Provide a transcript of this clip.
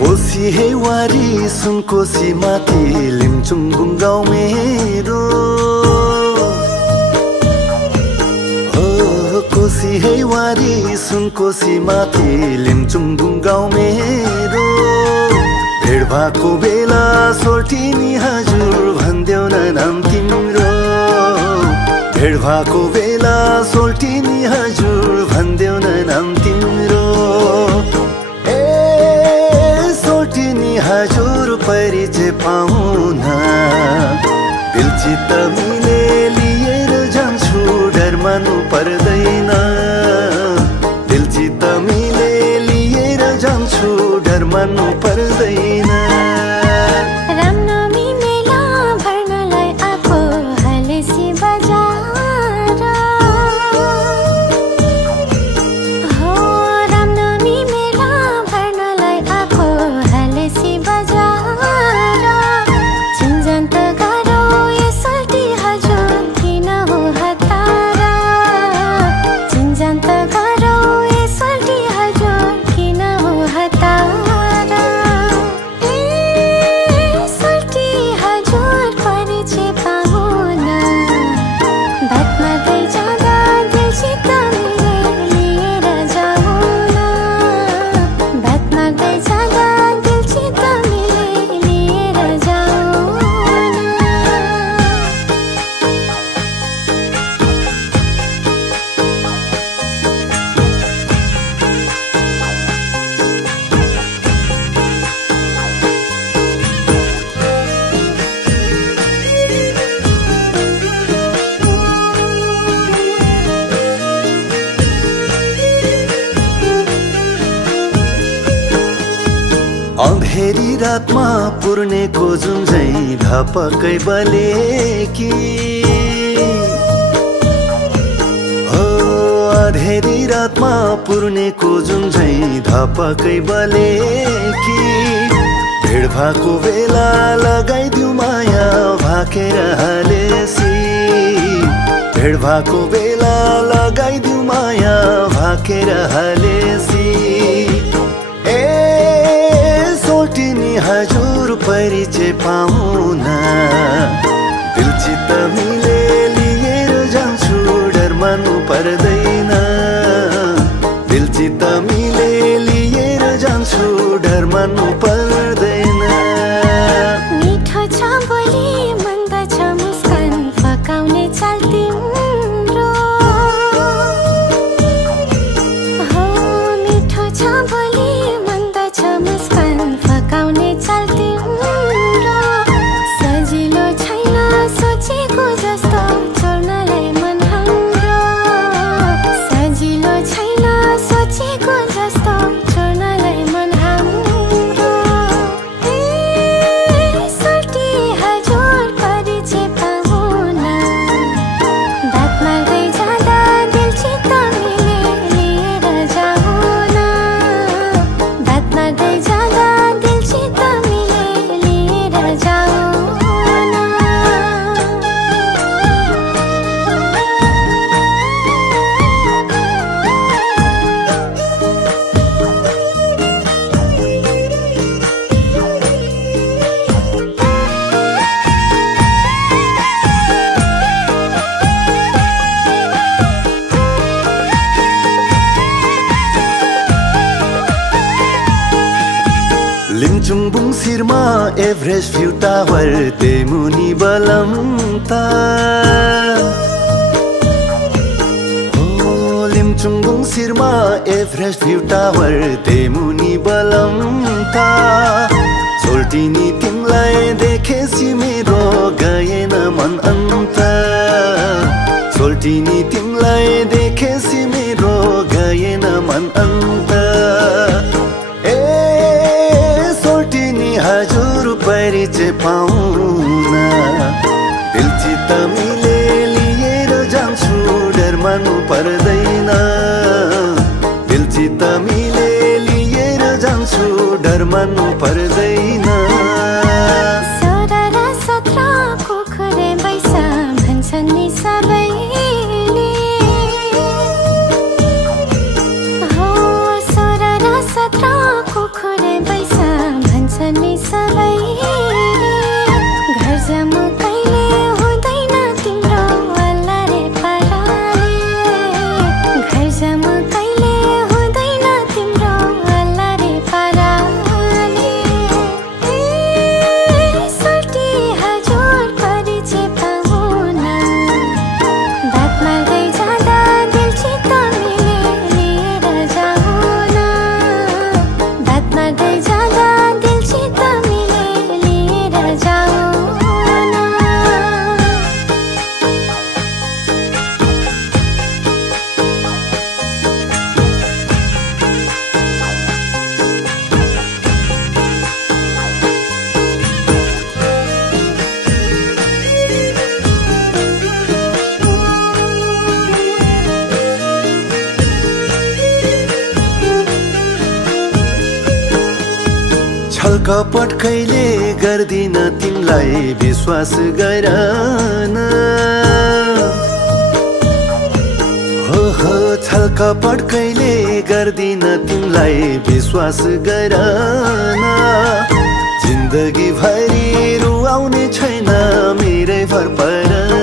कोसी है वारी सुन कोसी माथि लिम्चुङ गाउँ मेरो कोसी है वारी सुन कोसी माथि लिम्चुङ गाउँ मेरो भेट भएको बेला सोल्टिनी हजुर भन्देऊ न नाम तिम्रो भेट भएको बेला सोल्टिनी हजुर भन्देऊ न नाम तिम्रो सोल्टिनी हजुर परिचय पाउन दिलचित मिले लिएर जान्छु डर मान्नु पर्दैन दिलचित मिले लिएर जान्छु डर मान्नु पर्दैन अँधेरी रातमा पुर्नेको जुन चाहिँ धपकै बलेकी हो अँधेरी रातमा पुर्नेको जुन चाहिँ धपकै बलेकी भेट भएको बेला लगाइदिउ माया भाकेर हालेसी भेट भएको बेला लगाइदिउ माया भाकेर हालेसी सोल्टिनी हजुर परिचय पाउन दिलचित मिले लिएर जान्छु डर मान्नु पर्दैन दिलचित मिले लिएर जान्छु डर मान्नु पर्दैन मिठो छ बोली मन्द छ मुस्कान फकाउने चाल तिम्रो हो मिठो छ बोली मन्द छ मुस्कान फकाउने चाल तिम्रो सजिलो छैन सोचेको जस्तो छोड्नलाई मन हाम्रो सजिलो छैन सोचेको जस्तो छोड्नलाई मन हाम्रो सोल्टी हजुर परिचय पाउन बात मार्दै जाँदा दिलचित मिले लिएर जाउन बात मार्दै जाँदा दिलचित मिले लिएर जाउन लिम्चुङ शिरमा एभरेस्ट भ्यू टावर तेमुनी बलमता हो लिम्चुङ शिरमा एभरेस्ट भ्यू टावर तेमुनी बलमता सोल्टिनी तिमीलाई देखेसी मेरो गएन मन अन्त सोल्टिनी तिमीलाई देखेसी मेरो गएन मन अन्त हजुर परिचय पाउन दिलचित मिले लिएर जान्छु डर मान्नु पर्दैन दिलचित मिले लिएर जान्छु डर मान्नु पर्दैन 16 र 17 को खुरे बैसा भन्छन् नि सबैले हो 16 र 17 को खुरे बैसा छलकपट कहिले गर्दिन तिमलाई विश्वास गर न हो छलकपट कहिले गर्दिन तिमलाई विश्वास गर न जिन्दगी भरि रुवाउने छैन मेरै भर पर